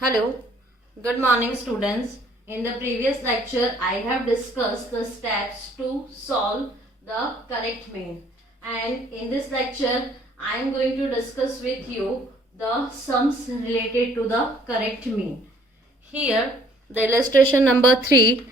Hello, good morning students. In the previous lecture, I have discussed the steps to solve the correct mean. And in this lecture, I am going to discuss with you the sums related to the correct mean. Here, the illustration number 3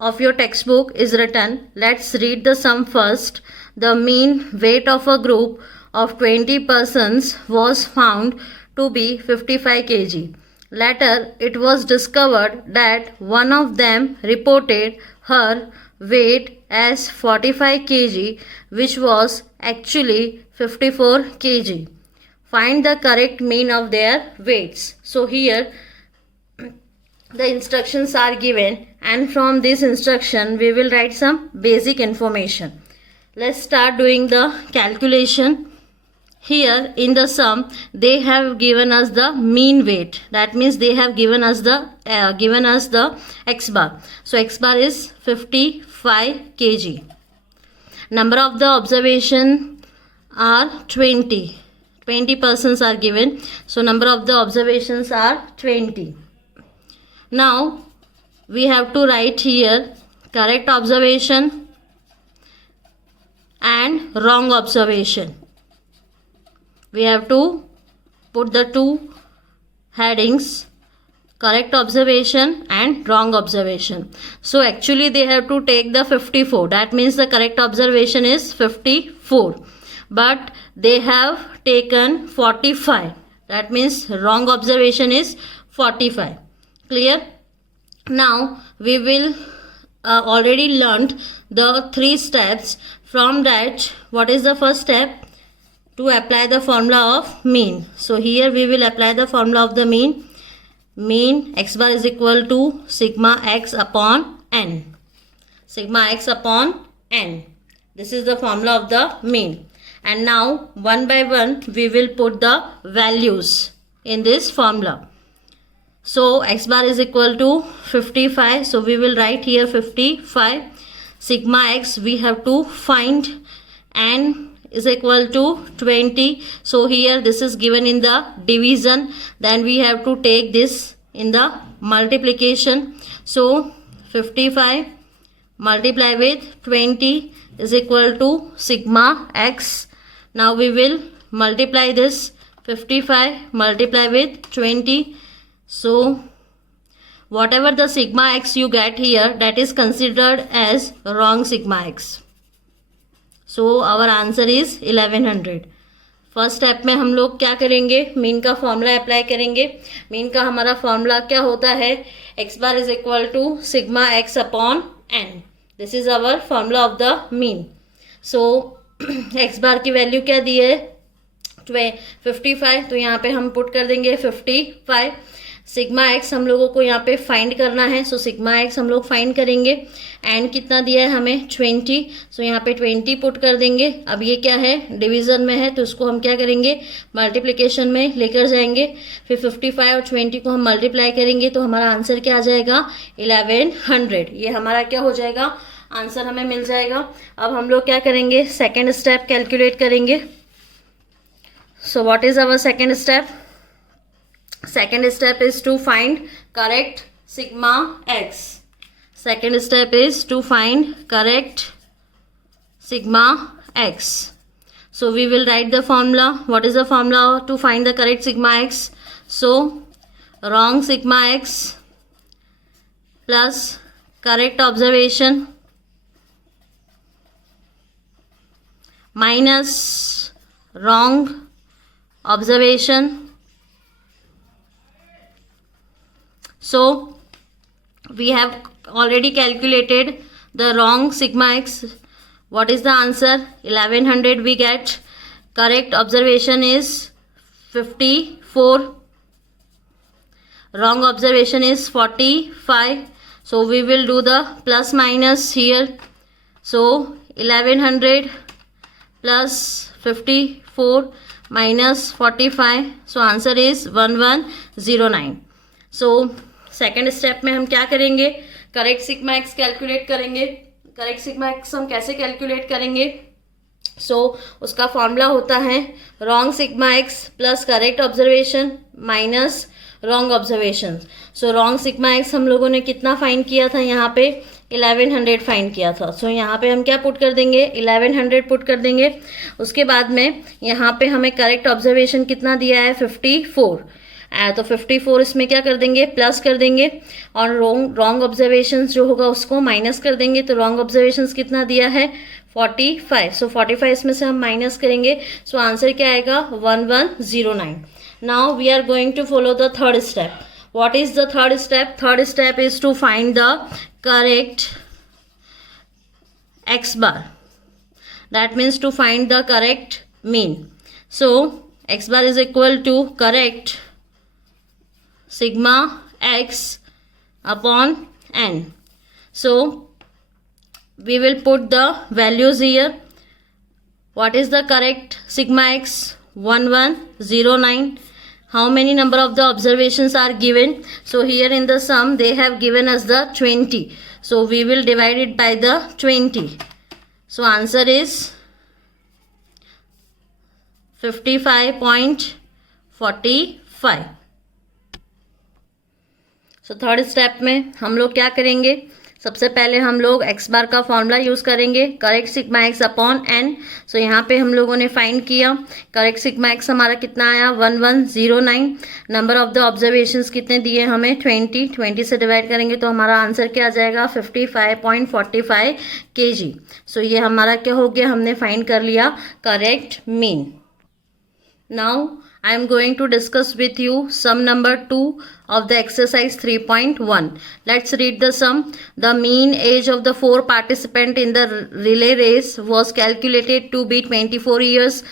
of your textbook is written. Let's read the sum first. The mean weight of a group of 20 persons was found to be 55 kg. Later, it was discovered that one of them reported her weight as 45 kg, which was actually 54 kg. Find the correct mean of their weights. So here the instructions are given, and from this instruction we will write some basic information. Let's start doing the calculation. Here in the sum they have given us the mean weight. That means they have given us the x bar. So x bar is 55 kg. Number of the observation are 20. 20 persons are given. So number of the observations are 20. Now we have to write here correct observation and wrong observation. We have to put the two headings, correct observation and wrong observation. So actually they have to take the 54. That means the correct observation is 54. But they have taken 45. That means wrong observation is 45. Clear? Now we will already learned the 3 steps. From that, what is the first step? To apply the formula of mean. So here we will apply the formula of the mean. Mean x bar is equal to sigma x upon n. Sigma x upon n. This is the formula of the mean. And now one by one we will put the values in this formula. So x bar is equal to 55. So we will write here 55. Sigma x we have to find, n is equal to 20. So here this is given in the division. Then we have to take this in the multiplication. So 55 multiply with 20 is equal to sigma x. Now we will multiply this 55 multiply with 20. So whatever the sigma x you get here, that is considered as wrong sigma x. So our answer is 1100. First step में हम लोग क्या करेंगे? Mean का formula apply करेंगे. Mean का हमारा formula क्या होता है? X bar is equal to sigma X upon N. This is our formula of the mean. So X bar की वैल्यू क्या दी है? 55. तो यहाँ पे हम पुट कर देंगे 55. सिग्मा एक्स हम लोगों को यहाँ पे फाइंड करना है. सो सिग्मा एक्स हम लोग फाइंड करेंगे. एंड कितना दिया है हमें? 20. सो यहाँ पे 20 पुट कर देंगे. अब ये क्या है? डिवीज़न में है, तो इसको हम क्या करेंगे? मल्टीप्लिकेशन में लेकर जाएंगे. फिर 55 और 20 को हम मल्टीप्लाई करेंगे तो हमारा आंसर क्या आ जाएगा? 1100. ये हमारा क्या हो जाएगा? आंसर हमें मिल जाएगा. अब हम लोग क्या करेंगे? सेकेंड स्टेप कैलकुलेट करेंगे. So what is our second step? Second step is to find correct sigma x. Second step is to find correct sigma x. So we will write the formula. What is the formula to find the correct sigma x? So wrong sigma x plus correct observation minus wrong observation. So we have already calculated the wrong sigma x. What is the answer? 1100 we get. Correct observation is 54. Wrong observation is 45. So we will do the plus minus here. So 1100 plus 54 minus 45. So answer is 1109. So second step में हम क्या करेंगे? Correct sigma x calculate करेंगे. Correct sigma x हम कैसे calculate करेंगे? उसका formula होता है wrong sigma x plus correct observation minus wrong observation. So wrong sigma x हम लोगों ने कितना फाइंड किया था यहाँ पे 1100 फाइंड किया था. सो यहाँ पे हम क्या पुट कर देंगे 1100 पुट कर देंगे. उसके बाद में यहाँ पे हमें करेक्ट ऑब्जर्वेशन कितना दिया है 54. तो 54 इसमें क्या कर देंगे प्लस कर देंगे और रॉन्ग ऑब्जर्वेशन जो होगा उसको माइनस कर देंगे. तो रॉन्ग ऑब्जर्वेशन कितना दिया है 45. सो 45 इसमें से हम माइनस करेंगे. सो आंसर क्या आएगा 1109. Now we are going to follow the third step. What is the third step? Third step is to find the correct x bar. That means to find the correct mean. So x bar is equal to correct sigma x upon n. So we will put the values here. What is the correct sigma x? 1109. How many number of the observations are given? So here in the sum they have given us the 20. So we will divide it by the 20. So answer is 55.45. So third step में हम लोग क्या करेंगे, सबसे पहले हम लोग X bar का फॉर्मूला यूज़ करेंगे, correct sigma X upon N. So यहाँ पे हम लोगों ने फाइंड किया करेक्ट सिग्मा एक्स हमारा कितना आया 1109. नंबर ऑफ द ऑब्जर्वेशंस कितने दिए हमें 20 से डिवाइड करेंगे तो हमारा आंसर क्या आ जाएगा 55.45 kg. सो ये हमारा क्या हो गया, हमने फाइंड कर लिया correct mean. Now I am going to discuss with you sum number 2 of the exercise 3.1. Let's read the sum. The mean age of the 4 participants in the relay race was calculated to be 24 years.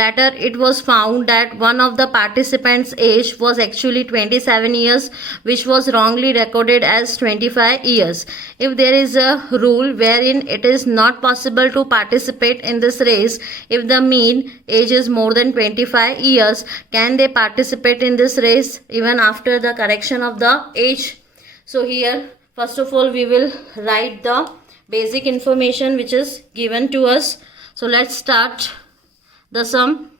Later, it was found that one of the participants' age was actually 27 years, which was wrongly recorded as 25 years. If there is a rule wherein it is not possible to participate in this race if the mean age is more than 25 years, can they participate in this race even after the correction of the age? So here, first of all, we will write the basic information which is given to us. So let's start the sum.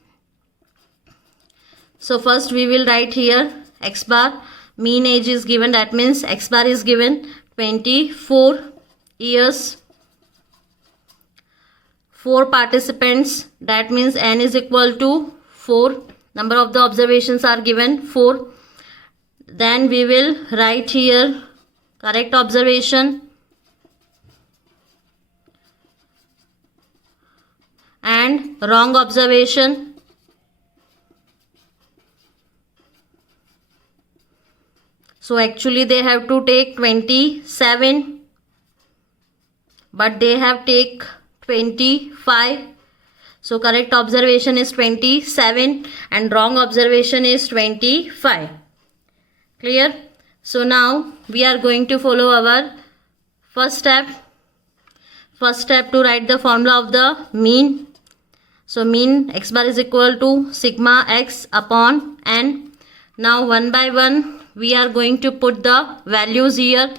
So first we will write here x bar, mean age is given, that means x bar is given 24 years. 4 participants, that means n is equal to 4. Number of the observations are given 4. Then we will write here correct observation and wrong observation. So actually they have to take 27, but they have take 25. So correct observation is 27 and wrong observation is 25. Clear? So now we are going to follow our first step. First step to write the formula of the mean. So mean x bar is equal to sigma x upon n. Now one by one we are going to put the values here.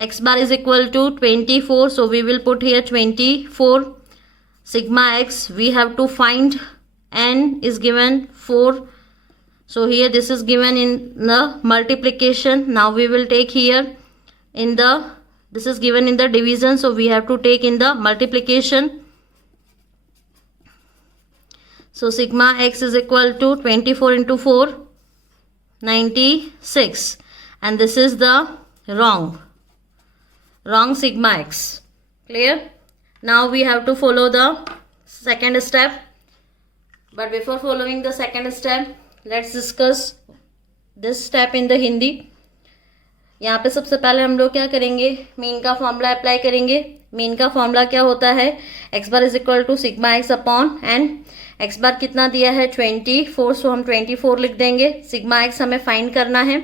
X bar is equal to 24, so we will put here 24. Sigma x we have to find, n is given 4. So here this is given in the multiplication. Now we will take here in the, this is given in the division, so we have to take in the multiplication. So sigma x is equal to 24 into 4, 96, and this is the wrong sigma x. Clear? Now we have to follow the second step. But before following the second step, let's discuss this step in the Hindi. यहाँ पे सबसे पहले हम लोग क्या करेंगे, mean का formula apply करेंगे. मीन का फॉर्मूला क्या होता है, X bar is equal to sigma X upon N. X bar कितना दिया है 24, सो हम 24 लिख देंगे. सिग्मा एक्स हमें फाइंड करना है.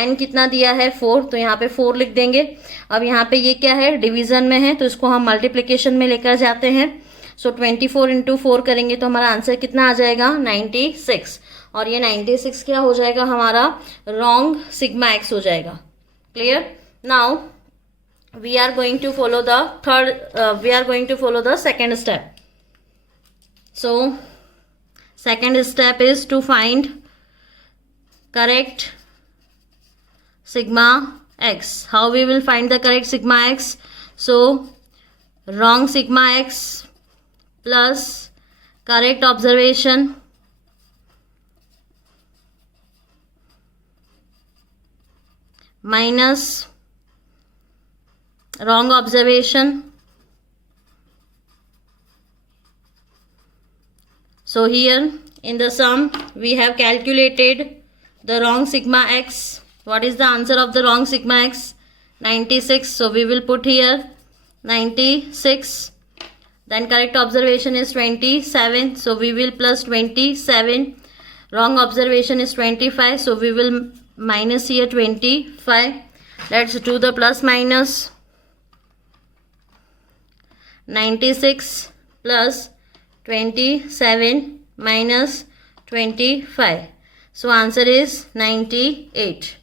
एन कितना दिया है 4, तो यहाँ पे 4 लिख देंगे. अब यहाँ पे ये क्या है, डिवीजन में है, तो इसको हम मल्टीप्लिकेशन में लेकर जाते हैं. सो 24 इंटू 4 करेंगे तो हमारा आंसर कितना आ जाएगा 96. और ये 96 क्या हो जाएगा, हमारा रॉन्ग सिग्मा एक्स हो जाएगा. Clear? Now we are going to follow the second step. So second step is to find correct sigma x. How we will find the correct sigma x? So wrong sigma x plus correct observation minus wrong observation. So here in the sum we have calculated the wrong sigma x. What is the answer of the wrong sigma x? 96. So we will put here 96. Then correct observation is 27. So we will plus 27. Wrong observation is 25. So we will minus here 25. Let's do the plus minus. 96 plus 27 minus 25. So answer is 98.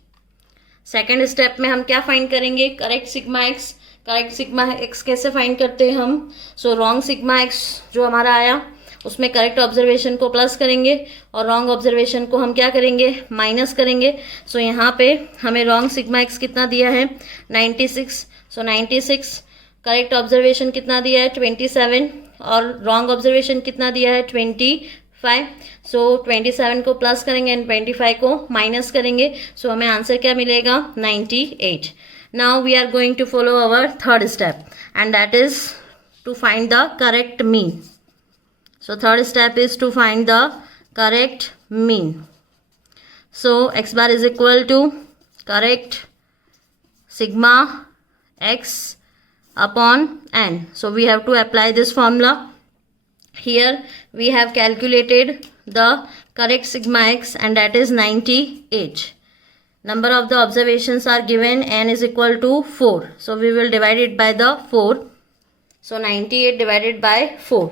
Second step में हम क्या find करेंगे? Correct sigma x. Correct sigma x कैसे find करते हैं हम? So wrong sigma x जो हमारा आया उसमें करेक्ट ऑब्जर्वेशन को प्लस करेंगे और रॉन्ग ऑब्जर्वेशन को हम क्या करेंगे? माइनस करेंगे. सो यहाँ पे हमें रॉन्ग सिग्मा एक्स कितना दिया है? 96. सो 96. करेक्ट ऑब्जर्वेशन कितना दिया है? 27. और रॉन्ग ऑब्जर्वेशन कितना दिया है? 25. सो 27 को प्लस करेंगे एंड 25 को माइनस करेंगे. सो हमें आंसर क्या मिलेगा? 98. Now we are going to follow our third step and that is to find the correct mean. So third step is to find the correct mean. So x bar is equal to correct sigma x upon n. So we have to apply this formula. Here we have calculated the correct sigma x and that is 98. Number of the observations are given, n is equal to 4. So we will divide it by the 4. So 98 divided by 4.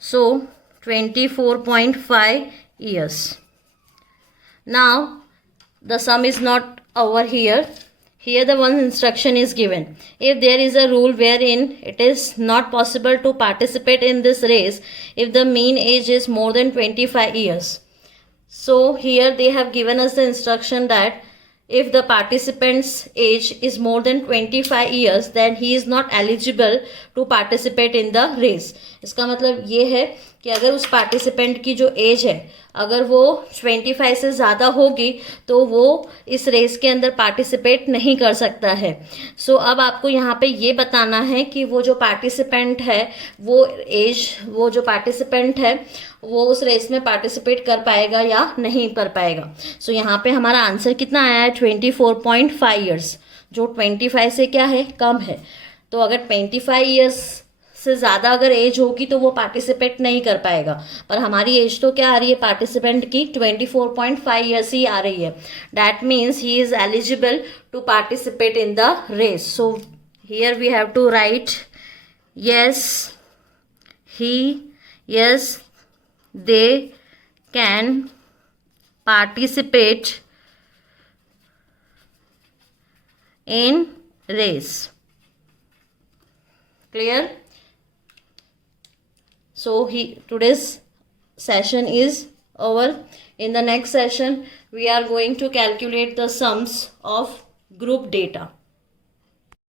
So 24.5 years. Now the sum is not over here. Here the one instruction is given. If there is a rule wherein it is not possible to participate in this race if the mean age is more than 25 years. So here they have given us the instruction that if the participant's age is more than 25 years then he is not eligible to participate in the race. इसका मतलब ये है कि अगर उस participant की जो as है अगर वो 25 से ज़्यादा होगी तो वो इस रेस के अंदर पार्टिसिपेट नहीं कर सकता है. सो अब आपको यहाँ पे ये बताना है कि वो जो पार्टिसिपेंट है वो जो पार्टिसिपेंट है वो उस रेस में पार्टिसिपेट कर पाएगा या नहीं कर पाएगा. सो यहाँ पे हमारा आंसर कितना आया है? 24.5 ईयर्स, जो 25 से क्या है? कम है. तो अगर 25 ईयर्स से ज़्यादा अगर एज होगी तो वो पार्टिसिपेट नहीं कर पाएगा. पर हमारी एज तो क्या आ रही है पार्टिसिपेंट की? 24.5 ईयर्स ही आ रही है. That means he is eligible to participate in the race. So here we have to write yes they can participate in race. Clear? So today's session is over. In the next session we are going to calculate the sums of group data.